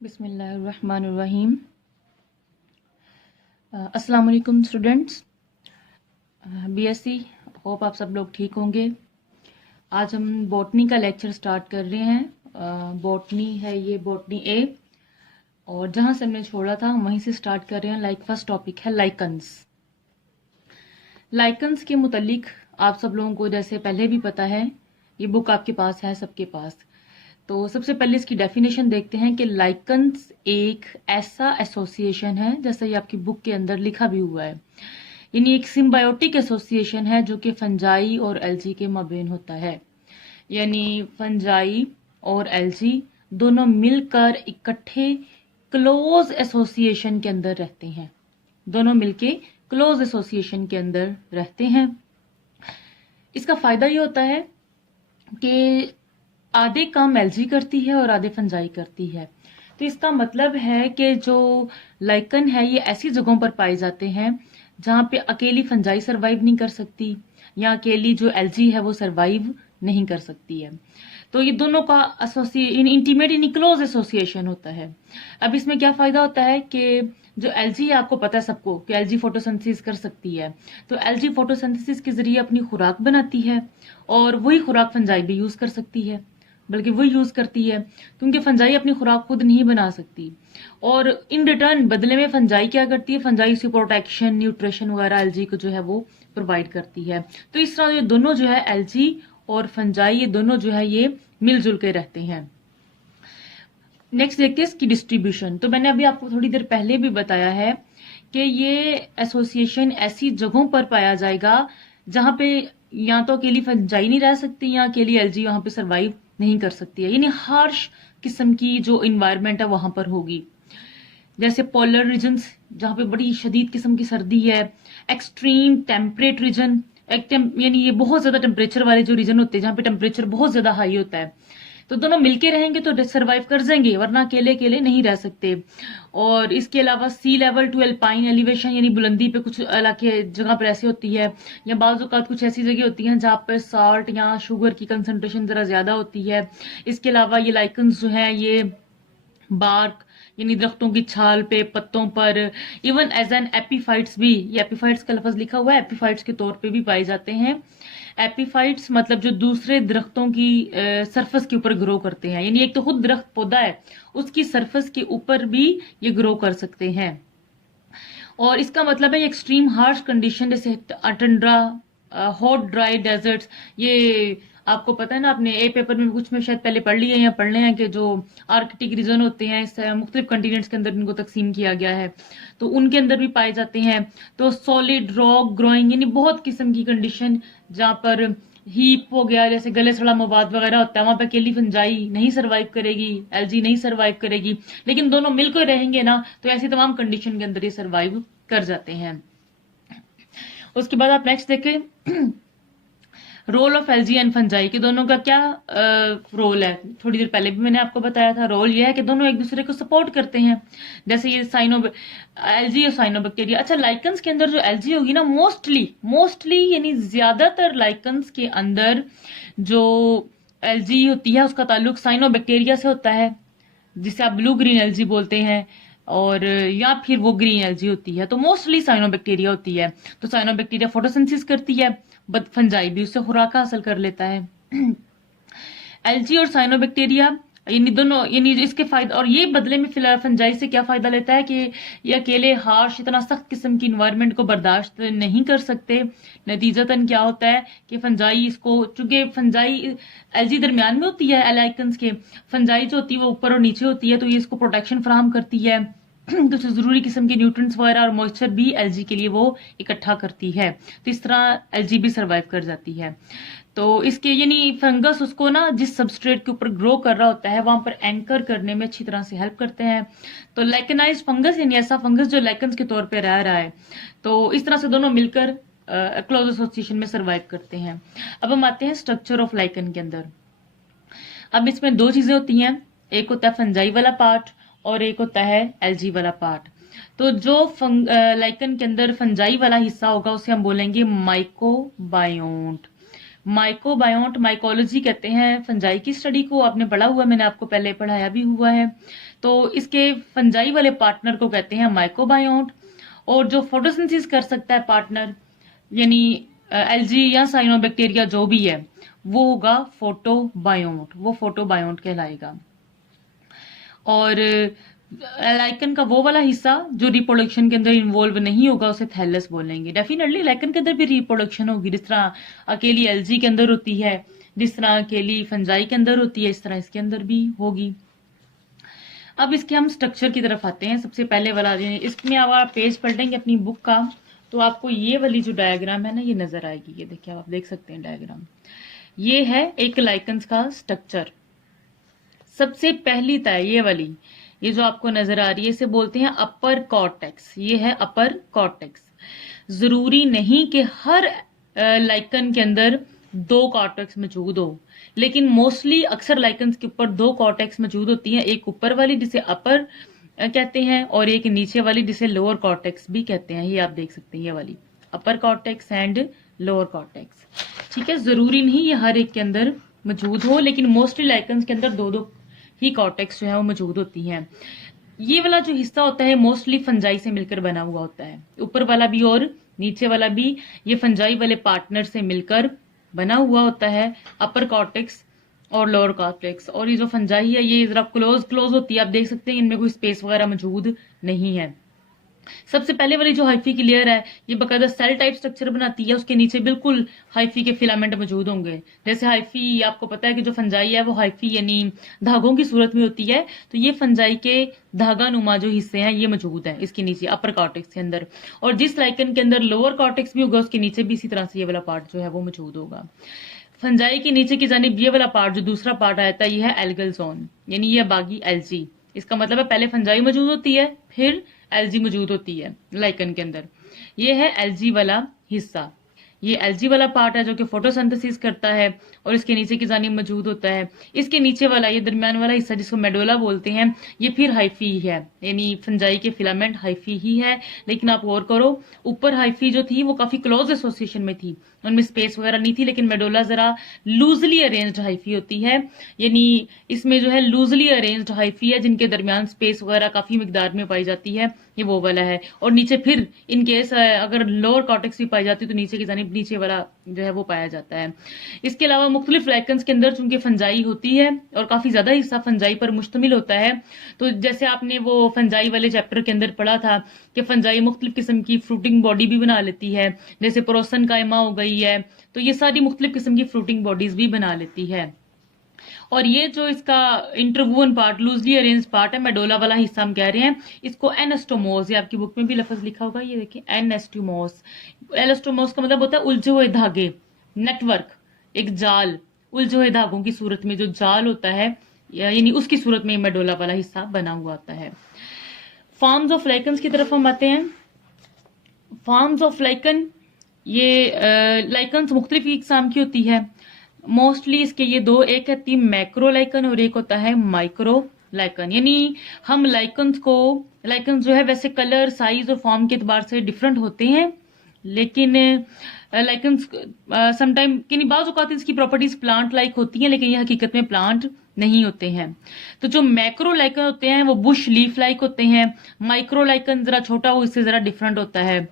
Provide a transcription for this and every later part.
बिस्मिल्लाहिर्रहमानिर्रहीम। अस्सलाम वालेकुम स्टूडेंट्स, बीएससी। होप आप सब लोग ठीक होंगे। आज हम बॉटनी का लेक्चर स्टार्ट कर रहे हैं। बॉटनी है ये, बॉटनी ए, और जहाँ से हमने छोड़ा था हम वहीं से स्टार्ट कर रहे हैं। फर्स्ट टॉपिक है लाइकन्स। लाइकन्स के मुतालिक आप सब लोगों को जैसे पहले भी पता है, ये बुक आपके पास है, सबके पास। तो सबसे पहले इसकी डेफिनेशन देखते हैं कि लाइकन्स एक ऐसा एसोसिएशन है, जैसा ये आपकी बुक के अंदर लिखा भी हुआ है, यानी एक सिम्बायोटिक एसोसिएशन है जो कि फंजाई और एल्जी के माबेन होता है। यानी फंजाई और एल्जी दोनों मिलकर इकट्ठे क्लोज एसोसिएशन के अंदर रहते हैं। दोनों मिलके क्लोज एसोसिएशन के अंदर रहते हैं। इसका फायदा ये होता है कि आधे काम एल्जी करती है और आधे फंजाई करती है। तो इसका मतलब है कि जो लाइकन है ये ऐसी जगहों पर पाए जाते हैं जहां पे अकेली फंजाई सरवाइव नहीं कर सकती, या अकेली जो एल्जी है वो सरवाइव नहीं कर सकती है। तो ये दोनों का इंटीमेट इन क्लोज एसोसिएशन होता है। अब इसमें क्या फायदा होता है कि जो एल्जी है, आपको पता है सबको कि एल्जी फोटोसिंथेसिस कर सकती है। तो एल्जी फोटोसिंथेसिस के जरिए अपनी खुराक बनाती है, और वही खुराक फंजाई भी यूज कर सकती है, बल्कि वो यूज करती है, क्योंकि फंजाई अपनी खुराक खुद नहीं बना सकती। और इन रिटर्न बदले में फंजाई क्या करती है, फंजाई उसी प्रोटेक्शन, न्यूट्रिशन वगैरह एल्जी को जो है वो प्रोवाइड करती है। तो इस तरह ये दोनों जो है, एल्जी और फंजाई, ये दोनों जो है ये मिलजुल के रहते हैं। नेक्स्ट देखते हैं इसकी डिस्ट्रीब्यूशन। तो मैंने अभी आपको थोड़ी देर पहले भी बताया है कि ये एसोसिएशन ऐसी जगहों पर पाया जाएगा जहां पे या तो अकेली फंजाई नहीं रह सकती, या अकेली एल्जी वहां पे सरवाइव नहीं कर सकती है। यानी हार्श किस्म की जो इन्वायरमेंट है वहां पर होगी, जैसे पोलर रीजन्स जहां पे बड़ी शदीद किस्म की सर्दी है, एक्सट्रीम टेम्परेट रीजन, यानी ये बहुत ज्यादा टेम्परेचर वाले जो रीजन होते हैं जहां पे टेम्परेचर बहुत ज्यादा हाई होता है। तो दोनों मिलके रहेंगे तो सर्वाइव कर जाएंगे, वरना अकेले अकेले नहीं रह सकते। और इसके अलावा सी लेवल टू एल्पाइन एलिवेशन, यानी बुलंदी पे कुछ इलाके जगह पर ऐसी होती है, या बाज़ औक़ात कुछ ऐसी जगह होती हैं जहाँ पर साल्ट या शुगर की कंसंट्रेशन जरा ज्यादा होती है। इसके अलावा ये लाइकन्स जो है ये बार्क, यानी दरख्तों की छाल पे, पत्तों पर, इवन एज एन एपीफाइट्स भी, ये एपीफाइट्स का लफ्ज लिखा हुआ है, एपीफाइट्स के तौर पे भी पाए जाते हैं। एपीफाइट्स मतलब जो दूसरे दरख्तों की सरफेस के ऊपर ग्रो करते हैं, यानी एक तो खुद दरख्त पौधा है, उसकी सरफेस के ऊपर भी ये ग्रो कर सकते हैं। और इसका मतलब है एक्सट्रीम हार्श कंडीशन, जैसे टंड्रा, हॉट ड्राई डेजर्ट्स, ये आपको पता है ना, आपने ए पेपर में कुछ में शायद पहले पढ़ लिए हैं या पढ़ने हैं कि जो आर्कटिक रीजन होते हैं, इस मुख्तलिफ कंटिनेंट्स के अंदर इनको तकसीम किया गया है, तो उनके अंदर भी पाए जाते हैं। तो सॉलिड रॉक ग्रोइंग, यानी बहुत किस्म की कंडीशन जहाँ पर हीप हो गया, जैसे गले सड़ा मवाद वगैरह होता है, वहां पर अकेली फंजाई नहीं सर्वाइव करेगी, एल्जी नहीं सर्वाइव करेगी, लेकिन दोनों मिलकर रहेंगे ना, तो ऐसी तमाम कंडीशन के अंदर ये सर्वाइव कर जाते हैं। उसके बाद आप नेक्स्ट देखें, role of algae and fungi, के दोनों का क्या रोल है। थोड़ी देर पहले भी मैंने आपको बताया था, रोल ये है कि दोनों एक दूसरे को सपोर्ट करते हैं, जैसे ये एल्जी और साइनोबैक्टीरिया। अच्छा, लाइकन्स के अंदर जो एल्जी होगी ना, मोस्टली यानी ज्यादातर लाइकन्स के अंदर जो एल्जी होती है उसका ताल्लुक साइनोबैक्टीरिया से होता है, जिसे आप ब्लू ग्रीन एल्जी बोलते हैं, और या फिर वो ग्रीन एल्जी होती है। तो मोस्टली साइनोबैक्टीरिया होती है। तो साइनोबैक्टीरिया फोटोसिंथेसिस करती है, बट फंजाई भी उससे खुराक हासिल कर लेता है। एल्जी और साइनोबैक्टीरिया यानी दोनों, यानी इसके फायदे, और ये बदले में फिलहाल फंजाई से क्या फायदा लेता है कि ये अकेले हार्श, इतना सख्त किस्म की इन्वायरमेंट को बर्दाश्त नहीं कर सकते। नतीजतन क्या होता है कि फंजाई इसको, चूंकि फंजाई एल्जी दरमियान में होती है एलाइकन्स के, फंजाई जो होती है वो ऊपर और नीचे होती है, तो ये इसको प्रोटेक्शन फराहम करती है, कुछ जरूरी किस्म के न्यूट्रिएंट्स वगैरह और मॉइस्चर भी एल्जी के लिए वो इकट्ठा करती है। तो इस तरह एल्जी भी सर्वाइव कर जाती है। तो इसके यानी फंगस उसको ना जिस सबस्ट्रेट के ऊपर ग्रो कर रहा होता है वहां पर एंकर करने में अच्छी तरह से हेल्प करते हैं। तो लाइकनाइज्ड फंगस यानी ऐसा फंगस जो लाइकन्स के तौर पे रह रहा है, तो इस तरह से दोनों मिलकर क्लोज एसोसिएशन में सर्वाइव करते हैं। अब हम आते हैं स्ट्रक्चर ऑफ लाइकन के अंदर। अब इसमें दो चीजें होती हैं, एक होता है फंजाई वाला पार्ट और एक होता है एल्जी वाला पार्ट। तो जो लाइकन के अंदर फंजाई वाला हिस्सा होगा उसे हम बोलेंगे माइकोबायोन्ट। माइकोबायोट, माइकोलॉजी कहते हैं फंजाई की स्टडी को, आपने पढ़ा हुआ, मैंने आपको पहले पढ़ाया भी हुआ है। तो इसके फंजाई वाले पार्टनर को कहते हैं माइकोबायोट। और जो फोटोसिंथेसिस कर सकता है पार्टनर, यानी एल्जी या साइनोबैक्टीरिया जो भी है, वो होगा फोटोबायोट, वो फोटोबायोट कहलाएगा। और लाइकन का वो वाला हिस्सा जो रिप्रोडक्शन के अंदर इन्वॉल्व नहीं होगा उसे थैलस बोलेंगे। डेफिनेटली लाइकन के अंदर भी रिप्रोडक्शन होगी, जिस तरह अकेली एल्जी के अंदर होती है, जिस तरह अकेली फंजाई के अंदर होती है, इस तरह इसके अंदर भी होगी। अब इसके हम स्ट्रक्चर की तरफ आते हैं। सबसे पहले वाला, इसमें आप पेज पढ़ लेंगे अपनी बुक का, तो आपको ये वाली जो डायग्राम है ना, ये नजर आएगी। ये देखिए, आप देख सकते हैं डायग्राम, ये है एक लाइकन्स का स्ट्रक्चर। सबसे पहली तय ये वाली, ये जो आपको नजर आ रही है, इसे बोलते हैं अपर कॉर्टेक्स। ये है अपर कॉर्टेक्स। जरूरी नहीं कि हर लाइकन के अंदर दो कॉर्टेक्स मौजूद हो, लेकिन मोस्टली अक्सर लाइकन्स के ऊपर दो कॉर्टेक्स मौजूद होती हैं। एक ऊपर वाली जिसे अपर कहते हैं, और एक नीचे वाली जिसे लोअर कॉर्टेक्स भी कहते हैं। ये आप देख सकते हैं, ये वाली अपर कॉर्टेक्स एंड लोअर कॉर्टेक्स। ठीक है, जरूरी नहीं ये हर एक के अंदर मौजूद हो, लेकिन मोस्टली लाइकन्स के अंदर दो दो ही कॉर्टेक्स जो है वो मौजूद होती हैं। ये वाला जो हिस्सा होता है मोस्टली फंजाई से मिलकर बना हुआ होता है, ऊपर वाला भी और नीचे वाला भी ये फंजाई वाले पार्टनर से मिलकर बना हुआ होता है, अपर कॉर्टेक्स और लोअर कॉर्टेक्स। और ये जो फंजाई है ये जरा क्लोज होती है, आप देख सकते हैं इनमें कोई स्पेस वगैरह मौजूद नहीं है। सबसे पहले वाली जो हाइफी की लेयर है, ये बकायदा सेल टाइप स्ट्रक्चर बनाती है, उसके नीचे बिल्कुल हाइफी के फिलामेंट मौजूद होंगे। जैसे हाइफी, आपको पता है कि जो फंजाई है वो हाइफी यानी धागों की सूरत में होती है, तो ये फंजाई के धागा नुमा जो हिस्से हैं ये मौजूद है इसके नीचे अपर कॉर्टेक्स के अंदर। और जिस लाइकन के अंदर लोअर कॉर्टेक्स भी होगा उसके नीचे भी इसी तरह से ये वाला पार्ट जो है वो मौजूद होगा। फंजाई के नीचे की जानिब ये वाला पार्ट, जो दूसरा पार्ट आता है, ये है एल्गल जोन, यानी ये बागी एल्जी। इसका मतलब है पहले फंजाई मौजूद होती है, फिर एल्जी मौजूद होती है लाइकन के अंदर। ये है एल्जी वाला हिस्सा, ये एल्जी वाला पार्ट है जो कि फोटोसिंथेसिस करता है, और इसके नीचे की जानिब मौजूद होता है। इसके नीचे वाला, ये दरमियान वाला हिस्सा जिसको मेडोला बोलते हैं, ये फिर हाइफी है, यानी फंजाई के फिलामेंट हाइफी ही है। लेकिन आप गौर करो, ऊपर हाइफी जो थी वो काफी क्लोज एसोसिएशन में थी, उनमें स्पेस वगैरह नहीं थी, लेकिन मेडोला जरा लूजली अरेंज्ड हाइफी होती है, यानी इसमें जो है लूजली अरेंज्ड हाइफी है जिनके दरमियान स्पेस वगैरह काफी मिकदार में पाई जाती है, ये वो वाला है। और नीचे फिर इन केस अगर लोअर कॉर्टेक्स भी पाई जाती है तो नीचे की जानिब नीचे वाला जो है वो पाया जाता है। इसके अलावा मुख्तलिफ लाइकन्स के अंदर चूंकि फंजाई होती है और काफी ज्यादा हिस्सा फंजाई पर मुश्तमिल होता है, तो जैसे आपने वो फंजाई वाले चैप्टर के अंदर पढ़ा था कि फंजाई मुख्तलिफ किस्म की फ्रूटिंग बॉडी भी बना लेती है, जैसे प्रोसन कायमा हो गई है, तो ये सारी मुख्तलिफ किस्म की फ्रूटिंग बॉडीज भी बना लेती है। और ये जो इसका इंटरवून पार्ट, लूजली अरेंज पार्ट है, मेडोला वाला हिस्सा हम कह रहे हैं, इसको एनास्टोमोस, ये आपकी बुक में भी लफ्ज लिखा होगा, ये देखिए एनास्टोमोस। एनास्टोमोस का मतलब होता है उलझे हुए धागे, नेटवर्क, एक जाल, उलझे हुए धागों की सूरत में जो जाल होता है, यानी उसकी सूरत में मेडोला वाला हिस्सा बना हुआ होता है। फॉर्म्स ऑफ लाइकन्स की तरफ हम आते हैं। फॉर्म्स ऑफ लाइकन, ये लाइकन्स मुख्तलिफ इकसाम की होती है। मोस्टली इसके ये दो, एक है मैक्रो लाइकन और एक होता है माइक्रो लाइकन। यानी हम लाइकन्स को, लाइकन्स जो है वैसे कलर, साइज और फॉर्म के एतबार से डिफरेंट होते हैं, लेकिन लाइकन्स समटाइम यानी बाज़ औक़ात इसकी प्रॉपर्टीज प्लांट लाइक होती हैं, लेकिन ये हकीकत में प्लांट नहीं होते हैं। तो जो मैक्रो लाइकन होते हैं वो बुश लीफ लाइक होते हैं, माइक्रो लाइकन जरा छोटा हो, इससे जरा डिफरेंट होता है।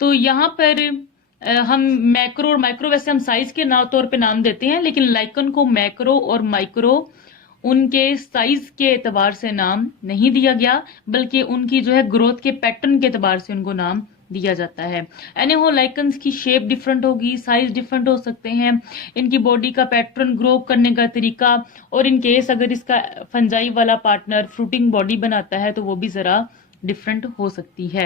तो यहाँ पर हम मैक्रो और माइक्रो वैसे हम साइज के तौर पे नाम देते हैं, लेकिन लाइकन को मैक्रो और माइक्रो उनके साइज के एतबार से नाम नहीं दिया गया, बल्कि उनकी जो है ग्रोथ के पैटर्न के एतबार से उनको नाम दिया जाता है। एनी हो, लाइकन्स की शेप डिफरेंट होगी, साइज डिफरेंट हो सकते हैं, इनकी बॉडी का पैटर्न, ग्रो करने का तरीका, और इन केस अगर इसका फंजाई वाला पार्टनर फ्रूटिंग बॉडी बनाता है तो वो भी जरा डिफरेंट हो सकती है।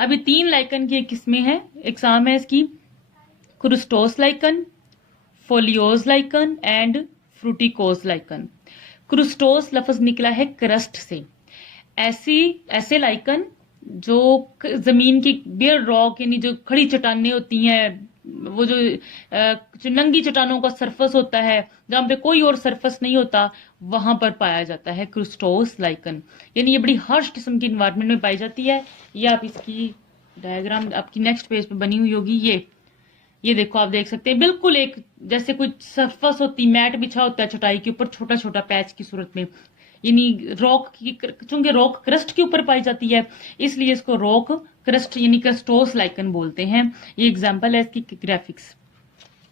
अभी 3 लाइकन की किस्में हैं, एग्जाम है इसकी, crustose lichen, foliose lichen and fruticose lichen. Crustose लफ्ज निकला है क्रस्ट से, ऐसे लाइकन जो जमीन की बेयर रॉक यानी जो खड़ी चट्टानें होती हैं, वो जो नंगी चट्टानों का सरफेस होता है जहां पे कोई और सरफेस नहीं होता, वहां पर पाया जाता है क्रुस्टोस लाइकन। यानी ये बड़ी हार्श किस्म की इन्वायरमेंट में पाई जाती है। ये आप इसकी डायग्राम आपकी नेक्स्ट पेज पे बनी हुई होगी, ये ये देखो आप देख सकते हैं बिल्कुल एक जैसे कोई सरफस होती, मैट बिछा होता है चटाई के ऊपर छोटा छोटा पैच की सूरत में, यानी रॉक की, चूंकि रॉक क्रस्ट के ऊपर पाई जाती है इसलिए इसको रॉक क्रस्ट यानी क्रस्टोस लाइकन बोलते हैं। ये एग्जांपल है इसकी ग्राफिक्स।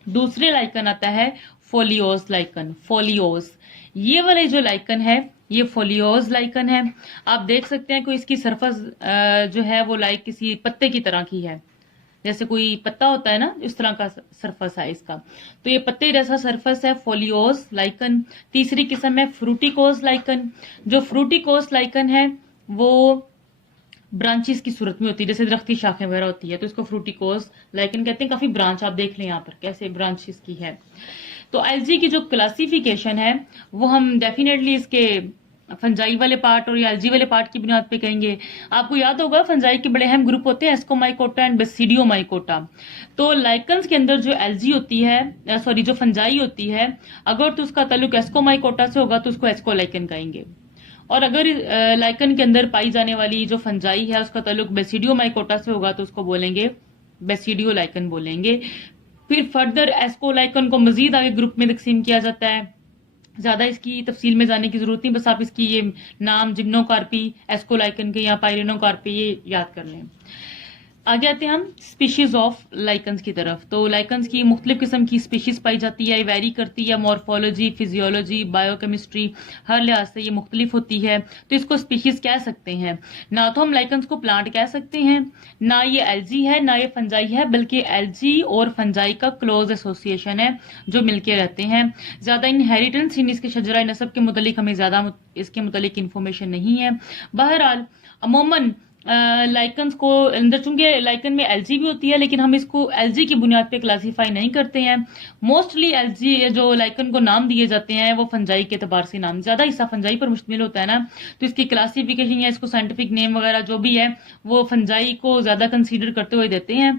दूसरे लाइकन आता है फोलियोस लाइकन। फोलियोस, ये वाले जो लाइकन है ये फोलियोस लाइकन है। आप देख सकते हैं कि इसकी सरफस जो है वो लाइक किसी पत्ते की तरह की है, जैसे कोई पत्ता होता है ना, इस तरह का सरफस है इसका। तो ये पत्ते जैसा सरफस है फोलियोस लाइकन। तीसरी किस्म है फ्रूटिकोस लाइकन। जो फ्रूटिकोस लाइकन है वो ब्रांचेस की सूरत में होती है, जैसे दरख्त की शाखें वगैरह होती है तो इसको फ्रूटिकोस लाइकन कहते हैं। काफी ब्रांच आप देख लें यहाँ पर कैसे ब्रांचेस की है। तो एलजी की जो क्लासिफिकेशन है वो हम डेफिनेटली इसके फंजाई वाले पार्ट और एलजी वाले पार्ट की बुनियाद पे कहेंगे। आपको याद होगा फंजाई के बड़े अहम ग्रुप होते हैं एस्कोमाइकोटा एंड बेसिडियोमाइकोटा। तो लाइकन्स के अंदर जो एलजी होती है, सॉरी जो फंजाई होती है, अगर तो उसका ताल्लुक एस्कोमाइकोटा से होगा तो उसको एस्कोलाइकन कहेंगे, और अगर लाइकन के अंदर पाई जाने वाली जो फंजाई है उसका ताल्लुक बेसिडियोमाइकोटा से होगा तो उसको बोलेंगे बेसिडियो लाइकन बोलेंगे। फिर फर्दर एस्कोलाइकन को मजीद आगे ग्रुप में तकसीम किया जाता है। ज्यादा इसकी तफसील में जाने की जरूरत नहीं, बस आप इसकी ये नाम जिम्नोकार्पी एस्कोलाइकन के या पायरेनोकार्पी ये याद कर लें। आगे आते हैं हम स्पीशीज ऑफ लाइकन्स की तरफ। तो लाइकन्स की मुख्तलिफ किस्म की स्पीशीज पाई जाती है, वेरी करती है, मॉर्फोलॉजी, फिजियोलॉजी, बायोकेमिस्ट्री, हर लिहाज से ये मुख्तलिफ होती है। तो इसको स्पीशीज कह सकते हैं। ना तो हम लाइकन्स को प्लांट कह सकते हैं, ना ये एलजी है ना ये फंजाई है, बल्कि एलजी और फंजाई का क्लोज एसोसिएशन है जो मिलके रहते हैं। ज्यादा इनहेरिटेंस इसके शजरा नसब के मुतालिक हमें ज्यादा इसके मुतालिक इंफॉर्मेशन नहीं है। बहरहाल अमूमन लाइकन्स को अंदर, चूंकि लाइकन में एलजी भी होती है लेकिन हम इसको एलजी की बुनियाद पे क्लासीफाई नहीं करते हैं। मोस्टली एलजी जो लाइकन को नाम दिए जाते हैं वो फंजाई के एतबार से नाम, ज्यादा हिस्सा फंजाई पर मुश्तमिल होता है ना, तो इसकी क्लासिफिकेशन या इसको साइंटिफिक नेम वगैरह जो भी है वो फंजाई को ज्यादा कंसीडर करते हुए देते हैं।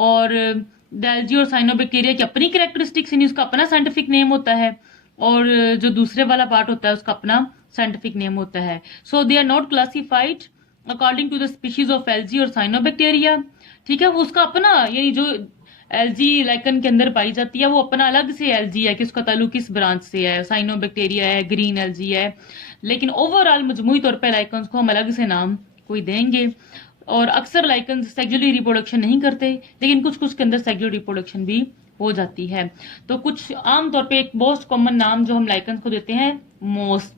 और एलजी और साइनोबैक्टीरिया की अपनी कैरेक्टरिस्टिक्स, उसका अपना साइंटिफिक नेम होता है, और जो दूसरे वाला पार्ट होता है उसका अपना साइंटिफिक नेम होता है। So they are not classified according to the species of algae और साइनोबैक्टीरिया। ठीक है, वो उसका अपना, यही जो एलजी लाइकन के अंदर पाई जाती है वो अपना अलग से एलजी है कि उसका ताल्लुक किस ब्रांच से है, साइनोबैक्टीरिया है, ग्रीन एलजी है। लेकिन ओवरऑल मजमूई तौर पर लाइकन्स को हम अलग से नाम कोई देंगे। और अक्सर लाइकन सेक्सुअली रिप्रोडक्शन नहीं करते, लेकिन कुछ कुछ के अंदर सेक्सुअल रिप्रोडक्शन भी हो जाती है। तो कुछ आमतौर पे एक मोस्ट कॉमन नाम जो हम लाइकन्स को देते हैं मोस।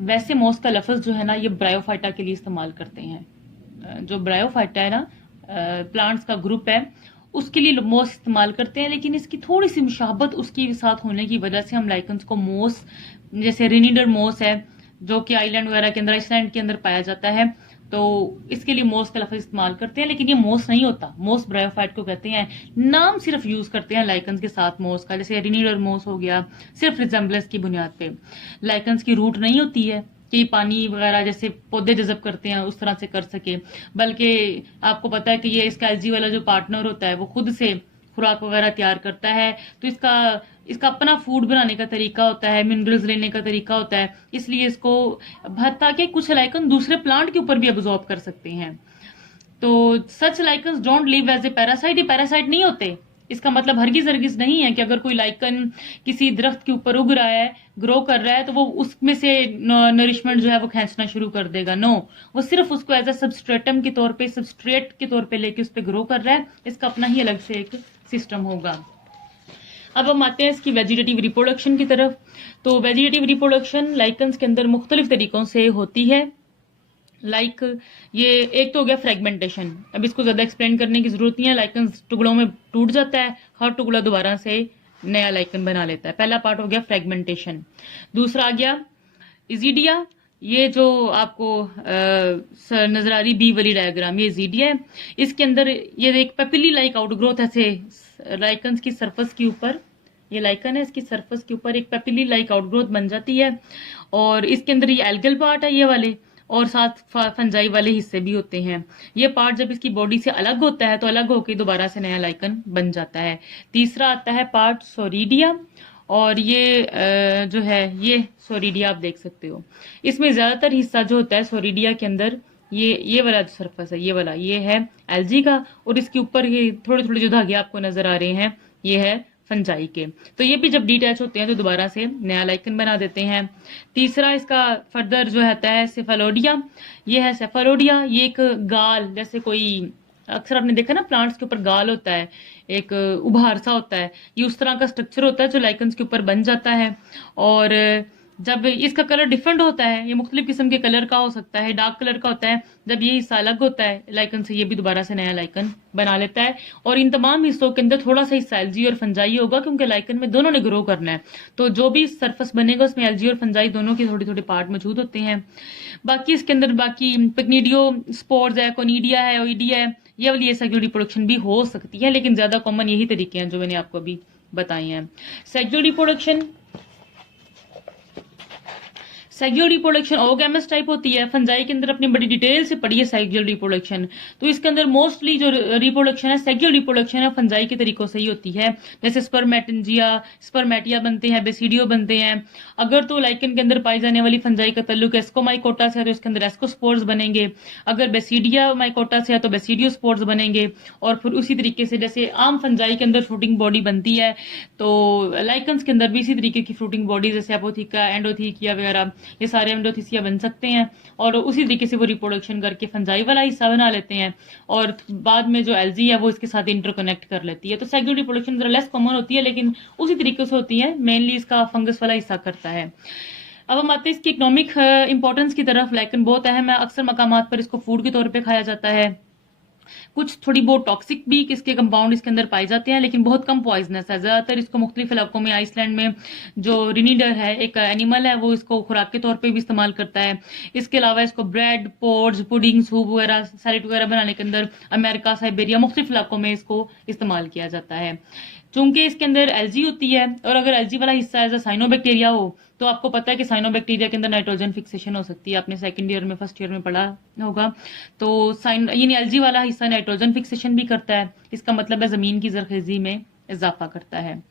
वैसे मोस का लफ्ज जो है ना ये ब्रायोफाइटा के लिए इस्तेमाल करते हैं। जो ब्रायोफाइटा है ना, प्लांट्स का ग्रुप है, उसके लिए मोस इस्तेमाल करते हैं, लेकिन इसकी थोड़ी सी मुशाबत उसके साथ होने की वजह से हम लाइकन्स को मोस, जैसे रिनिडर मोस है जो कि आइलैंड वगैरह के अंदर, आइसलैंड के अंदर पाया जाता है, तो इसके लिए मोस का लफ्ज इस्तेमाल करते हैं। लेकिन ये मोस नहीं होता, मोस ब्रायोफाइट को कहते हैं, नाम सिर्फ यूज करते हैं लाइकन्स के साथ मोस का, जैसे रिनिडर मोस हो गया, सिर्फ रिजेम्बलेंस की बुनियाद पे। लाइकन्स की रूट नहीं होती है कि पानी वगैरह जैसे पौधे जज़ब करते हैं उस तरह से कर सके, बल्कि आपको पता है कि ये इसका एलजी वाला जो पार्टनर होता है वो खुद से खुराक वगैरह तैयार करता है, तो इसका अपना फूड बनाने का तरीका होता है, मिनरल्स लेने का तरीका होता है, इसलिए इसको ताकि कुछ लाइकन दूसरे प्लांट के ऊपर भी एब्जॉर्ब कर सकते हैं। तो such lichens don't live as a parasite, ये पैरासाइट नहीं होते। इसका मतलब हरगिज नहीं है कि अगर कोई लाइकन किसी दरख्त के ऊपर उग रहा है, ग्रो कर रहा है, तो वो उसमें से नरिशमेंट जो है वो खींचना शुरू कर देगा। नो, वो सिर्फ उसको एज ए सबस्ट्रेटम के तौर पे, सबस्ट्रेट के तौर पे लेके उस पर ग्रो कर रहा है, इसका अपना ही अलग से एक सिस्टम होगा। अब हम आते हैं इसकी वेजिटेटिव रिप्रोडक्शन की तरफ। तो वेजिटेटिव रिप्रोडक्शन लाइकन्स के अंदर मुख्तलिफ तरीकों से होती है। ये एक तो हो गया फ्रेगमेंटेशन, अब इसको ज्यादा एक्सप्लेन करने की जरूरत नहीं है, लाइकन्स टुकड़ों में टूट जाता है, हर टुकड़ा दोबारा से नया लाइकन बना लेता है। पहला पार्ट हो गया फ्रेगमेंटेशन। दूसरा आ गया इजीडिया, ये जो आपको नजर आ रही बी वाली डायग्राम, ये इजीडिया है। इसके अंदर ये एक पेपिली लाइक आउटग्रोथ ऐसे लाइकन्स की सरफेस के ऊपर, ये लाइकन है, इसकी सरफेस के ऊपर एक पेपिली लाइक आउटग्रोथ बन जाती है, और इसके अंदर ये एल्गल पार्ट है ये वाले, और साथ फंजाई वाले हिस्से भी होते हैं। ये पार्ट जब इसकी बॉडी से अलग होता है तो अलग होकर दोबारा से नया लाइकन बन जाता है। तीसरा आता है पार्ट सोरिडिया, और ये जो है ये सोरिडिया आप देख सकते हो, इसमें ज्यादातर हिस्सा जो होता है सोरिडिया के अंदर ये वाला जो सरफेस है, ये वाला, ये है एलजी का, और इसके ऊपर ये थोड़े थोड़े जो धागे आपको नजर आ रहे हैं, ये है फंजाई के। तो ये भी जब डिटैच होते हैं तो दोबारा से नया लाइकन बना देते हैं। तीसरा इसका फर्दर जो आता है सेफलोडिया। ये है सेफलोडिया, ये एक गाल जैसे कोई, अक्सर आपने देखा ना प्लांट्स के ऊपर गाल होता है, एक उभार सा होता है, ये उस तरह का स्ट्रक्चर होता है जो लाइकन्स के ऊपर बन जाता है। और जब इसका कलर डिफरेंट होता है, ये मुख्तलिफ किस्म के कलर का हो सकता है, डार्क कलर का होता है, जब ये हिस्सा अलग होता है लाइकन से, ये भी दोबारा से नया लाइकन बना लेता है। और इन तमाम हिस्सों के अंदर थोड़ा सा हिस्सा एलजी और फंजाई होगा, क्योंकि लाइकन में दोनों ने ग्रो करना है, तो जो भी सरफेस बनेगा उसमें एलजी और फंजाई दोनों के थोड़े थोड़े पार्ट मौजूद होते हैं। बाकी इसके अंदर बाकी पिकनीडियो स्पोर्स है, कोनीडिया है, ओइडिया है, ये वाली सेक्सुअल रिप्रोडक्शन भी हो सकती है, लेकिन ज्यादा कॉमन यही तरीके हैं जो मैंने आपको अभी बताए हैं। सेक्सुअल रिप्रोडक्शन ओगैमस टाइप होती है। फंजाई के अंदर अपनी बड़ी डिटेल से पढ़ी है सेक्सुअल रिप्रोडक्शन, तो इसके अंदर मोस्टली जो रिप्रोडक्शन है, सेक्सुअल रिप्रोडक्शन है, फंजाई के तरीकों से ही होती है। जैसे स्पर्मेटिया बनते हैं, बेसिडियो बनते हैं। अगर तो लाइकन के अंदर पाई जाने वाली फंजाई का तल्लुक एस्कोमाइकोटा से है तो इसके अंदर एस्कोस्पोर्स बनेंगे। अगर बेसिडिया माइकोटा से है तो बेसिडियो स्पोर्स बनेंगे। और फिर उसी तरीके से जैसे आम फंजाई के अंदर फ्रूटिंग बॉडी बनती है, तो लाइकन्स के अंदर भी इसी तरीके की फ्रूटिंग बॉडी, जैसे एपोथिका, एंडोथिकिया वगैरह, ये सारे एंडोथिसिया बन सकते हैं। और उसी तरीके से वो रिप्रोडक्शन करके फंजाई वाला हिस्सा बना लेते हैं, और बाद में जो एलजी है वो इसके साथ इंटरकनेक्ट कर लेती है। तो सेक्सुअल रिप्रोडक्शन जरा लेस कॉमन होती है, लेकिन उसी तरीके से होती है, मेनली इसका फंगस वाला हिस्सा करता है। अब हम आते हैं इसकी इकोनॉमिक इंपॉर्टेंस की तरफ। लाइकन बहुत अहम है, अक्सर मकामात पर इसको फूड के तौर पर खाया जाता है। कुछ थोड़ी बहुत टॉक्सिक भी इसके कंपाउंड इसके अंदर पाए जाते हैं, लेकिन बहुत कम पॉइजनस है। ज्यादातर इसको मुख्तलिफ इलाकों में, आइसलैंड में जो रिनीडर है एक एनिमल है, वो इसको खुराक के तौर पे भी इस्तेमाल करता है। इसके अलावा इसको ब्रेड, पोर्स, पुडिंग, सूप वगैरह, सैलेड वगैरह बनाने के अंदर अमेरिका, साइबेरिया, मुख्तलिफ इलाकों में इसको इस्तेमाल किया जाता है। चूंकि इसके अंदर एलजी होती है, और अगर एलजी वाला हिस्सा एज अ साइनोबैक्टीरिया हो, तो आपको पता है कि साइनोबैक्टीरिया के अंदर नाइट्रोजन फिक्सेशन हो सकती है, आपने सेकंड ईयर में, फर्स्ट ईयर में पढ़ा होगा। तो यानी एलजी वाला हिस्सा नाइट्रोजन फिक्सेशन भी करता है, इसका मतलब है जमीन की जरखेजी में इजाफा करता है।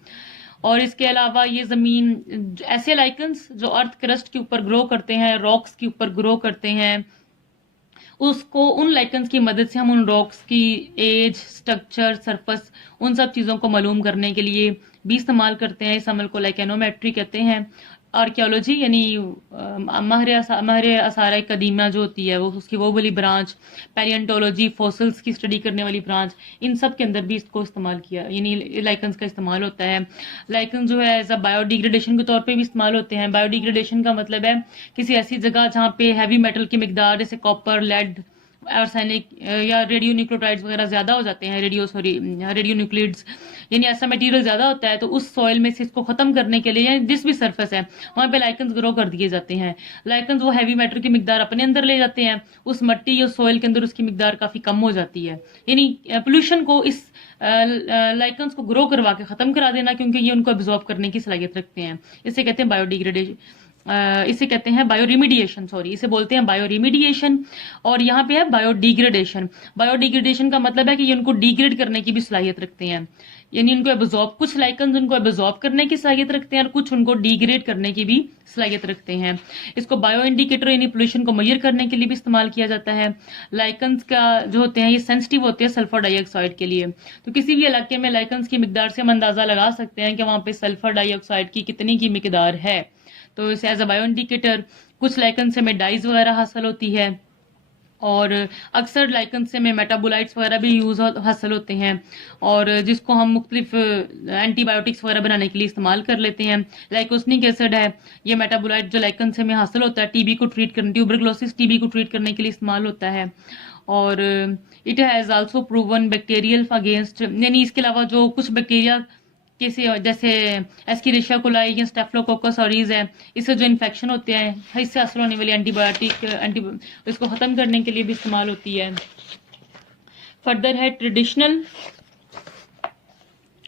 और इसके अलावा ये जमीन, ऐसे लाइकन्स जो अर्थ क्रस्ट के ऊपर ग्रो करते हैं, रॉक्स के ऊपर ग्रो करते हैं, उसको उन लाइकन्स की मदद से हम उन रॉक्स की एज, स्ट्रक्चर, सरफेस, उन सब चीज़ों को मालूम करने के लिए भी इस्तेमाल करते हैं। इस अमल को लाइकेनोमेट्री कहते हैं। आर्कियोलॉजी यानी महर आसार कदीमा जो होती है, वो उसकी वो वाली ब्रांच, पैलियंटोलॉजी फॉसिल्स की स्टडी करने वाली ब्रांच, इन सब के अंदर भी इसको इस्तेमाल किया, यानी लाइकन्स का इस्तेमाल होता है। लाइकन जो है एज अ बायोडिग्रेडेशन के तौर पे भी इस्तेमाल होते हैं। बायोडिग्रेडेशन का मतलब है किसी ऐसी जगह जहाँ पे हैवी मेटल की मिकदार जैसे कॉपर, लेड, आर्सेनिक या रेडियो न्यूक्लियोटाइड्स वगैरह ज्यादा हो जाते हैं, रेडियो न्यूक्लिड्स, यानी ऐसा मटेरियल ज्यादा होता है, तो उस सॉइल में से इसको खत्म करने के लिए, जिस भी सरफेस है वहां पे लाइकन्स ग्रो कर दिए जाते हैं। लाइकन्स वो हैवी मेटर की मिकदार अपने अंदर ले जाते हैं, उस मट्टी या सॉइल के अंदर उसकी मिकदार काफी कम हो जाती है, यानी पोल्यूशन को इस लाइकन्स को ग्रो करवा के खत्म करा देना, क्योंकि ये उनको एब्जॉर्ब करने की सलाहियत रखते हैं। इसे कहते हैं बायोडिग्रेडेशन, इसे कहते हैं बायोरिमीडिएशन, सॉरी, इसे बोलते हैं बायोरिमीडिएशन। और यहाँ पे है बायोडिग्रेडेशन। बायोडिग्रेडेशन का मतलब है कि ये उनको डिग्रेड करने की भी सलाहियत रखते हैं, यानी उनको एब्जॉर्ब, कुछ लाइकन्स उनको एब्जॉर्ब करने की सलाहियत रखते हैं और कुछ उनको डिग्रेड करने की भी सलाहियत रखते हैं। इसको बायो इंडिकेटर यानी पोल्यूशन को मेजर करने के लिए भी इस्तेमाल किया जाता है। लाइकन्स का जो होते हैं ये सेंसिटिव होते हैं सल्फर डाइऑक्साइड के लिए, तो किसी भी इलाके में लाइकन्स की मिकदार से हम अंदाजा लगा सकते हैं कि वहां पे सल्फर डाइऑक्साइड की कितनी की मिकदार है। तो इसे एज अ बायो इंडिकेटर, कुछ लाइकन से हमें डाइज वगैरह हासिल होती है, और अक्सर लाइकन से हमें मेटाबोलाइट्स वगैरह भी हासिल होते हैं, और जिसको हम मुख्तलिफ एंटीबायोटिक्स वगैरह बनाने के लिए इस्तेमाल कर लेते हैं। लाइकोसनिक एसिड है, ये मेटाबोलाइट जो लाइकन से हमें हासिल होता है, टीबी को ट्रीट करने, ट्यूबरकुलोसिस टीबी को ट्रीट करने के लिए इस्तेमाल होता है। और it has also proven bacterial against, यानी इसके अलावा जो कुछ बैक्टीरिया जैसे एस्किरिशिया कोलाई या स्टेफलोकोकस ऑरिज है, इससे जो इन्फेक्शन होते हैं, इससे हासिल होने वाली एंटीबायोटिक इसको खत्म करने के लिए भी इस्तेमाल होती है। फर्दर है ट्रेडिशनल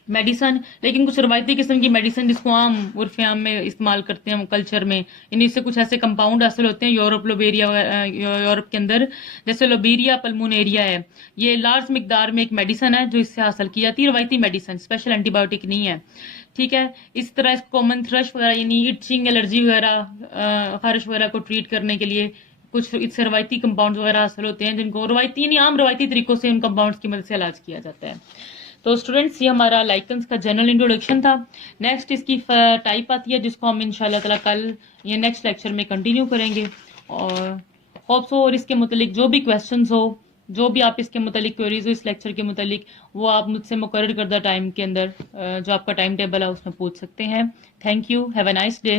मेडिसन, लेकिन कुछ रवायती किस्म की मेडिसिन जिसको आम उर्फ आम में इस्तेमाल करते हैं कल्चर में, इन इससे कुछ ऐसे कंपाउंड हासिल होते हैं यूरोप के अंदर, जैसे लोबेरिया पल्मोनेरिया है, ये लार्ज मिकदार में एक मेडिसिन है जो इससे हासिल की जाती है, रवायती मेडिसिन, स्पेशल एंटीबायोटिक नहीं है, ठीक है। इस तरह कॉमन थ्रश वगैरह यानी इचिंग, एलर्जी वगैरह, खारिश वगैरह को ट्रीट करने के लिए कुछ इससे रवायती कंपाउंड्स वगैरह हासिल होते हैं जिनको रवायती यानी आम रवायती तरीकों से उन कंपाउंड्स की मदद से इलाज किया जाता है। तो स्टूडेंट्स, ये हमारा लाइकन्स का जनरल इंट्रोडक्शन था। नेक्स्ट इसकी टाइप आती है जिसको हम इंशाल्लाह ताला कल या नेक्स्ट लेक्चर में कंटिन्यू करेंगे। और होप्स हो और इसके मुतालिक जो भी क्वेश्चंस हो, जो भी आप इसके मुतालिक क्वेरीज हो इस लेक्चर के मुतालिक, वो आप मुझसे मुकर्रर करदा टाइम के अंदर जो आपका टाइम टेबल है उसमें पूछ सकते हैं। Thank you, have a nice day.